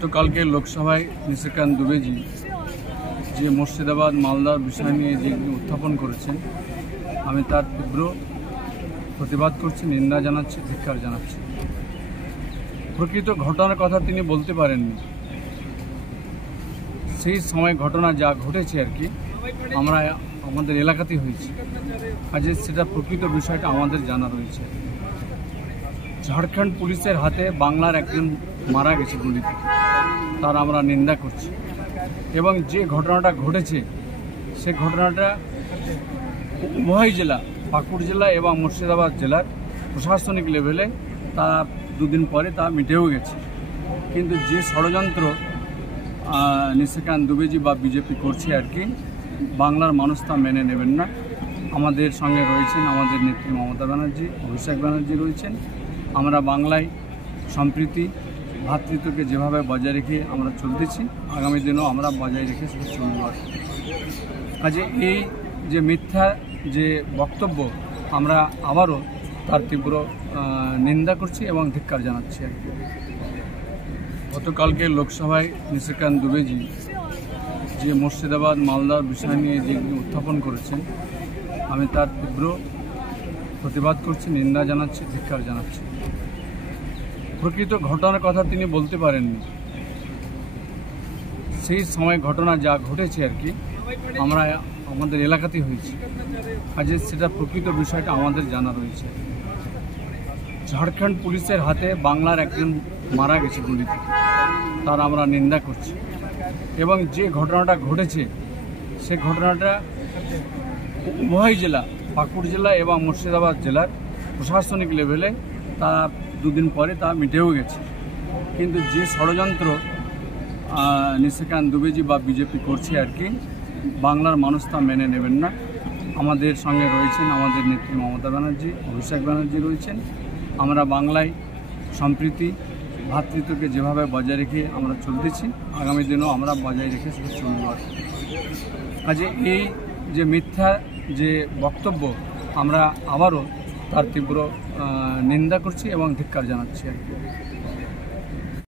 গতকালকে লোকসভায় নিশিকান্ত দুবেজি যে মুর্শিদাবাদ মালদার বিষয় নিয়ে যেগুলি উত্থাপন করেছেন, আমি তার তীব্র প্রতিবাদ করছি, নিন্দা জানাচ্ছি, ধিক্কার জানাচ্ছি। প্রকৃত ঘটনার কথা তিনি বলতে পারেননি। সেই সময় ঘটনা যা ঘটেছে আর কি আমরা আমাদের এলাকাতেই হয়েছে, কাজে সেটা প্রকৃত বিষয়টা আমাদের জানা রয়েছে। ঝাড়খণ্ড পুলিশের হাতে বাংলার একজন মারা গেছে গুলিতে, তার আমরা নিন্দা করছি। এবং যে ঘটনাটা ঘটেছে সে ঘটনাটা উভয় জেলা, পাকুড় জেলা এবং মুর্শিদাবাদ জেলার প্রশাসনিক লেভেলে তা দুদিন পরে তা মিটেও গেছে। কিন্তু যে ষড়যন্ত্র নিশিকান্ত দুবেজি বা বিজেপি করছে আর কি, বাংলার মানুষ তা মেনে নেবেন না। আমাদের সঙ্গে রয়েছেন আমাদের নেত্রী মমতা ব্যানার্জি, অভিষেক ব্যানার্জি রয়েছেন। আমরা বাংলায় সম্প্রীতি ভ্রাতৃত্বকে যেভাবে বজায় রেখে আমরা চলতেছি, আগামী দিনেও আমরা বজায় রেখে চলব। কাজে এই যে মিথ্যা যে বক্তব্য, আমরা আবারও তার তীব্র নিন্দা করছি এবং ধিক্কার জানাচ্ছি আর কি। গতকালকে লোকসভায় নিশিকান্ত দুবেজি যে মুর্শিদাবাদ মালদার বিষয় নিয়ে যেগুলি উত্থাপন করেছেন, আমি তার তীব্র প্রতিবাদ করছি, নিন্দা জানাচ্ছি, ধিক্কার জানাচ্ছি। প্রকৃত ঘটনার কথা তিনি বলতে পারেননি। সেই সময় ঘটনা যা ঘটেছে আর কি আমরা আমাদের এলাকাতেই হয়েছে, কাজে সেটা প্রকৃত বিষয়টা আমাদের জানা রয়েছে। ঝাড়খণ্ড পুলিশের হাতে বাংলার একজন মারা গেছে গুলিতে, তার আমরা নিন্দা করছি। এবং যে ঘটনাটা ঘটেছে সে ঘটনাটা উভয় জেলা, পাকুড় জেলা এবং মুর্শিদাবাদ জেলার প্রশাসনিক লেভেলে তা দুদিন পরে তা মিটেও গেছে। কিন্তু যে ষড়যন্ত্র নিশিকান্ত দুবেজি বা বিজেপি করছে আর কি, বাংলার মানুষ তা মেনে নেবেন না। আমাদের সঙ্গে রয়েছেন আমাদের নেত্রী মমতা ব্যানার্জি, অভিষেক ব্যানার্জি রয়েছেন। আমরা বাংলায় সম্প্রীতি ভ্রাতৃত্বকে যেভাবে বজায় রেখে আমরা চলতেছি, আগামী দিনেও আমরা বজায় রেখে চলব। কাজে এই যে মিথ্যা যে বক্তব্য, আমরা আবারও তার তীব্র নিন্দা করছি এবং ধিক্কার জানাচ্ছি আর কি।